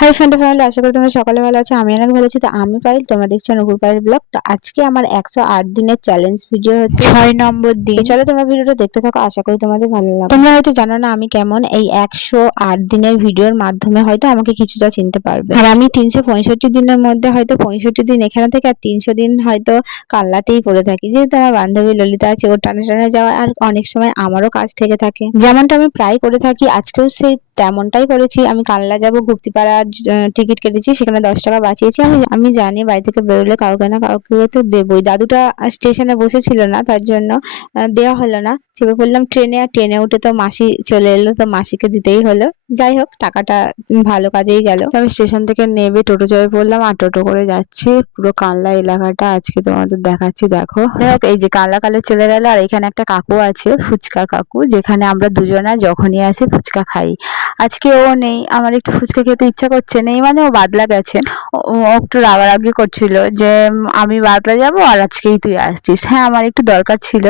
Hi friend family, আশা করি তোমরা সকলে ভালো আছো। আমি অনেক ভালো আছি। তো আমি পাইল, তোমরা দেখছো নুপুর পাইল ব্লগ। তো আজকে আমার 108 দিনের চ্যালেঞ্জ ভিডিও হচ্ছে 6 নম্বর দিন। চলো তোমরা ভিডিওটা দেখতে থাকো, আশা করি তোমাদের ভালো লাগবে। তোমরা হয়তো জানো না আমি কেমন, এই 108 দিনের ভিডিওর মাধ্যমে হয়তো আমাকে কিছুটা চিনতে পারবে। আর আমি 365 দিনের মধ্যে হয়তো 65 দিন এখানে থেকে আর 300 দিন হয়তো কাল্লাতেই পড়ে থাকি, যেহেতু আমার বান্ধবী ললিতা আছে, ওর টানে টানে যাওয়া, আর অনেক সময় আমারও কাজ থেকে থাকে, যেমনটা আমি প্রায় করে থাকি। আজকেও সেই তেমনটাই করেছি। আমি কাল্লা যাব, গুপ্তিপাড়ার টিকিট কেটেছি, সেখানে 10 টাকা বাঁচিয়েছি। আমি জানি বাড়ি থেকে বেরোলে কাউকে না কাউকে তো দেবই। দাদুটা স্টেশনে বসেছিল না, তার জন্য দেওয়া হলো না। চেপে পড়লাম ট্রেনে, আর ট্রেনে উঠে তো মাসি চলে এলো, তো মাসিকে দিতেই হলো। যাই হোক, টাকাটা ভালো কাজেই গেল। আমি স্টেশন থেকে নেমে টোটো চেপে পড়লাম, আর টোটো করে যাচ্ছি পুরো কানলা এলাকাটা আজকে তোমাদের দেখাচ্ছি। দেখো, দেখ এই যে কানলা কালে চলে গেল। আর এখানে একটা কাকু আছে, ফুচকা কাকু, যেখানে আমরা দুজনা যখনই আসি ফুচকা খাই। আজকে ও নেই, আমার একটু ফুচকা খেতে ইচ্ছা করছে। নেই মানে ও বাদলা গেছে। ও একটু রাগারাগি করছিল যে আমি বাদলা যাব আর আজকেই তুই আসছিস। হ্যাঁ, আমার একটু দরকার ছিল,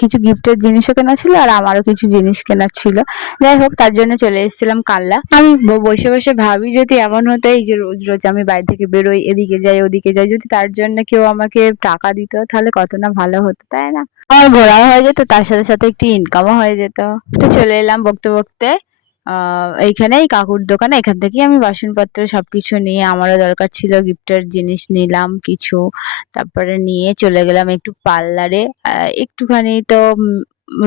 কিছু গিফটের জিনিসও কেনা ছিল আর আমারও কিছু জিনিস কেনার ছিল। যাই হোক, তার জন্য চলে এসেছিলাম কাল্লা। আমি বসে বসে ভাবি, যদি এমন হতো এই যে রোজ রোজ আমি বাড়ি থেকে বেরোই, এদিকে যাই ওদিকে যাই, যদি তার জন্য কেউ আমাকে টাকা দিত তাহলে কত না ভালো হতো, তাই না? আমার ঘোরাও হয়ে যেত, তার সাথে সাথে একটু ইনকামও হয়ে যেত। তো চলে এলাম বকতে বকতে এইখানেই কাকুর দোকানে। এখান থেকেই আমি বাসনপত্র সবকিছু নিয়ে, আমারও দরকার ছিল গিফটের জিনিস, নিলাম কিছু। তারপরে নিয়ে চলে গেলাম একটু পার্লারে। একটুখানি তো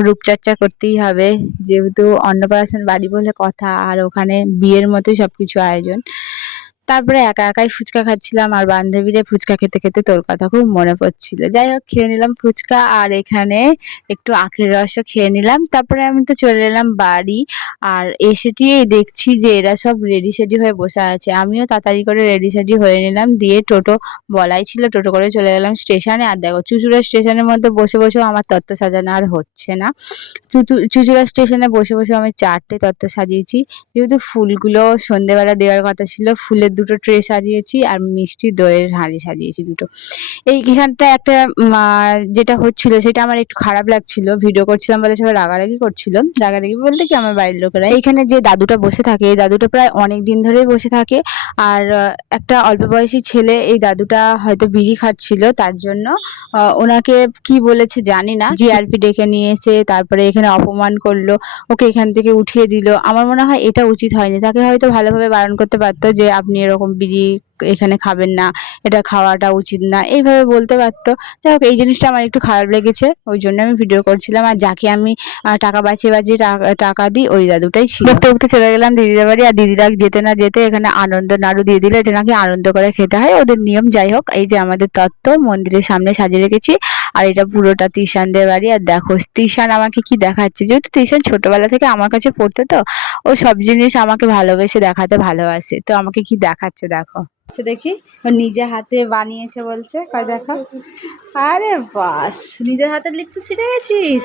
রূপচর্চা করতেই হবে, যেহেতু অন্নপ্রাশন বাড়ি বলে কথা, আর ওখানে বিয়ের মতোই সবকিছু আয়োজন। তারপরে একা একাই ফুচকা খাচ্ছিলাম, আর বান্ধবীরে ফুচকা খেতে খেতে তোর কথা খুব মনে পড়ছিল। যাই হোক, খেয়ে নিলাম ফুচকা, আর এখানে একটু আখের রসও খেয়ে নিলাম। তারপরে আমি তো চলে এলাম বাড়ি। আর এসেটিই দেখছি যে এরা সব রেডি সেডি হয়ে বসে আছে। আমিও তাড়াতাড়ি করে রেডি সেডি হয়ে নিলাম, দিয়ে টোটো বলাই ছিল, টোটো করে চলে গেলাম স্টেশনে। আর দেখো, চুঁচুড়া স্টেশনের মধ্যে বসে বসেও আমার তত্ত্ব সাজানো আর হচ্ছে না। চুঁচুড়া স্টেশনে বসে বসে আমি 4টে তত্ত্ব সাজিয়েছি। যেহেতু ফুলগুলো সন্ধেবেলা দেওয়ার কথা ছিল, ফুলের 2টো ট্রে সাজিয়েছি, আর মিষ্টি দইয়ের হাঁড়ি সাজিয়েছি 2টো। এইখানটা একটা যেটা হচ্ছিল সেটা আমার একটু খারাপ লাগছিল। ভিডিও করছিলাম বলে সবাই রাগারাগি করছিল। রাগারাগি বলতে কি, আমার বাড়ির লোকেরা। এইখানে যে দাদুটা বসে থাকে, এই দাদুটা প্রায় অনেক দিন ধরেই বসে থাকে। আর একটা অল্প বয়সী ছেলে এই দাদুটা হয়তো বিড়ি খাচ্ছিল, তার জন্য ওনাকে কি বলেছে জানি না, জিআরপি ডেকে নিয়ে এসে তারপরে এখানে অপমান করলো, ওকে এখান থেকে উঠিয়ে দিল। আমার মনে হয় এটা উচিত হয়নি। তাকে হয়তো ভালোভাবে বারণ করতে পারতো যে আপনি এরকম বিড়ি এখানে খাবেন না, এটা খাওয়াটা উচিত না, এইভাবে বলতে পারতো। যাই হোক, এই জিনিসটা আমার একটু খারাপ লেগেছে, ওই জন্য আমি ভিডিও করছিলাম। আর যাকে আমি টাকা বাঁচিয়ে বাঁচিয়ে টাকা দিই, ওই দাদুটাই ছিল। উঠতে উঠতে চলে গেলাম দিদিদের বাড়ি। আর দিদিরা যেতে না যেতে এখানে আনন্দ নাড়ু দিয়ে দিল। এটা নাকি আনন্দ করে খেতে হয়, ওদের নিয়ম। যাই হোক, এই যে আমাদের তত্ত্ব মন্দিরের সামনে সাজিয়ে রেখেছি। আর এটা পুরোটা তিশানদের বাড়ি। আর দেখো, তিশান আমাকে কি দেখাচ্ছে, যেহেতু তিশান ছোটবেলা থেকে আমার কাছে পড়তো, তো ও সব জিনিস আমাকে ভালোবেসে দেখাতে ভালোবাসে। তো আমাকে কি দেখাচ্ছে দেখো। আচ্ছা দেখি, ও নিজে হাতে বানিয়েছে বলছে, কয় দেখো। আরে বাস, নিজের হাতে লিখতে শিখে গেছিস?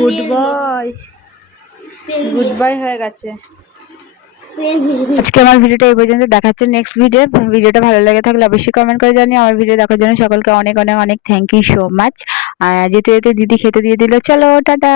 গুড বয়, গুড বয় হয়ে গেছে। আজকে আমার ভিডিওটা এই পর্যন্ত। দেখাচ্ছে নেক্সট ভিডিওটা ভালো লেগে থাকলে অবশ্যই কমেন্ট করে জানিও। আমার ভিডিও দেখার জন্য সকলকে অনেক অনেক অনেক থ্যাংক ইউ সো মাচ। যেতে যেতে দিদি খেতে দিয়ে দিল। চলো টাটা।